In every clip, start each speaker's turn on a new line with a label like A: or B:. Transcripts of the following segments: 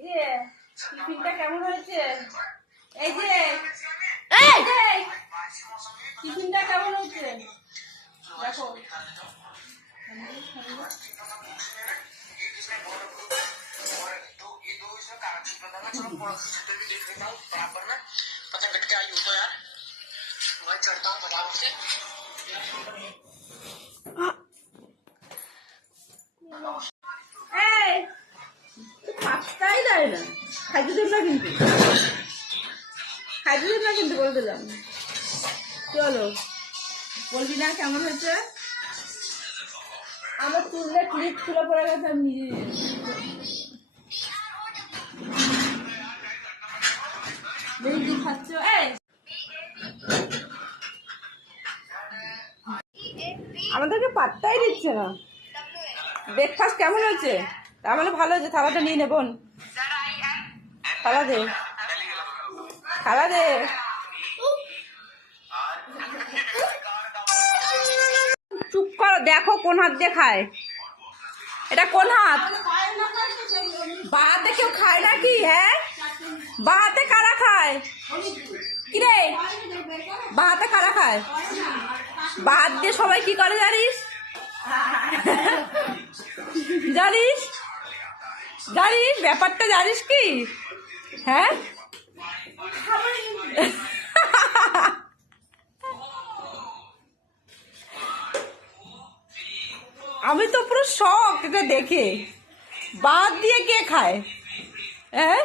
A: যে টিফিনটা কেমন হয়েছে এই যে এই যে টিফিনটা কেমন হয়েছে দেখো
B: पतंग क्या यूं तो यार मैं चढ़ता हूँ फटाफट
A: পাঁচটাই না খাইতে দেব না কিন্তু। খাইতে দেব না কিন্তু বলে দিলাম চলো বলবি না, কেমন হয়েছে? আমার চুলটা ক্লিপ খুলে পড়ে গেছে, আমি নিজে খাচ্ছ? আমাদেরকে পাত্তাই দিচ্ছে না। ব্রেকফাস্ট কেমন হয়েছে? তার মানে ভালো হয়েছে, থালাটা নিয়ে নে থালা দে। থালা দে। চুপ করো, দেখো কোন হাত দিয়ে খায়। এটা কোন হাত? বা হাতে কেউ খায় নাকি? হ্যাঁ? বা হাতে কারা খায়? কিরে? বা হাতে কারা খায়? বা হাত দিয়ে সবাই কি করে জানিস? জানিস? জানিস? ব্যাপারটা জানিস কি? হ্যাঁ? আমি তো পুরো শখ এটা দেখে। বাদ দিয়ে কে খায়? হ্যাঁ?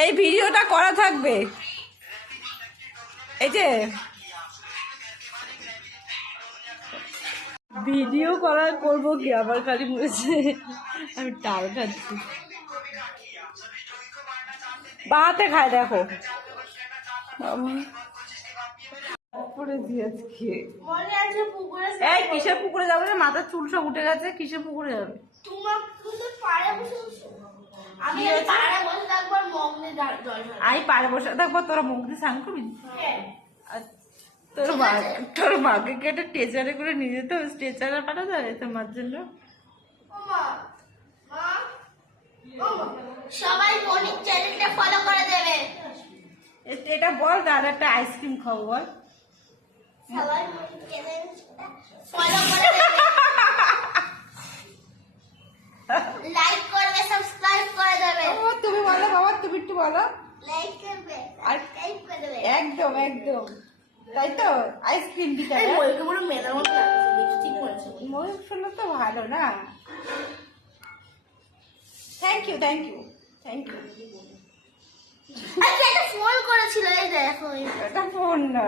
A: এই ভিডিওটা করা থাকবে। এই যে। ভিডিও করার করব কি? আমার খালি মরেছে আমি টাল খাচ্ছি। বাহাতে খায় দেখো।
C: মনে
A: এই কিসের পুকুরে যাবে রে? মাথার চুল সব উঠে গেছে কিসের পুকুরে যাবে?
C: আমি
A: কি?
C: পাড়ে বসে থাকব
A: তোরা মুখ দিয়ে স্নান করবি?
C: হ্যাঁ।
A: তোর মা তোর মাকে কেটে টেচারে করে নিয়ে যেতে হবে? স্ট্রেচারে পাঠা যাবে তোমার জন্য?
C: সবাই
A: এটা বল তার একটা আইসক্রিম খাব বল।
C: লাইক করবে সাবস্ক্রাইব করে দেবে।
A: ও, তুমি বলো বাবা তুমি একটু বলো।
C: লাইক করবে সাবস্ক্রাইব করে দেবে।
A: একদম একদম। তাই তো? আইসক্রিম দিতে হবে।
C: ময়ূরকে পুরো মেলার মতো লাগছে লিপস্টিক পরেছে
A: ময়ূর ফুলও তো ভালো না। Thank you thank you
C: thank you phone করেছিল এই দেখো
A: এটা ফোন না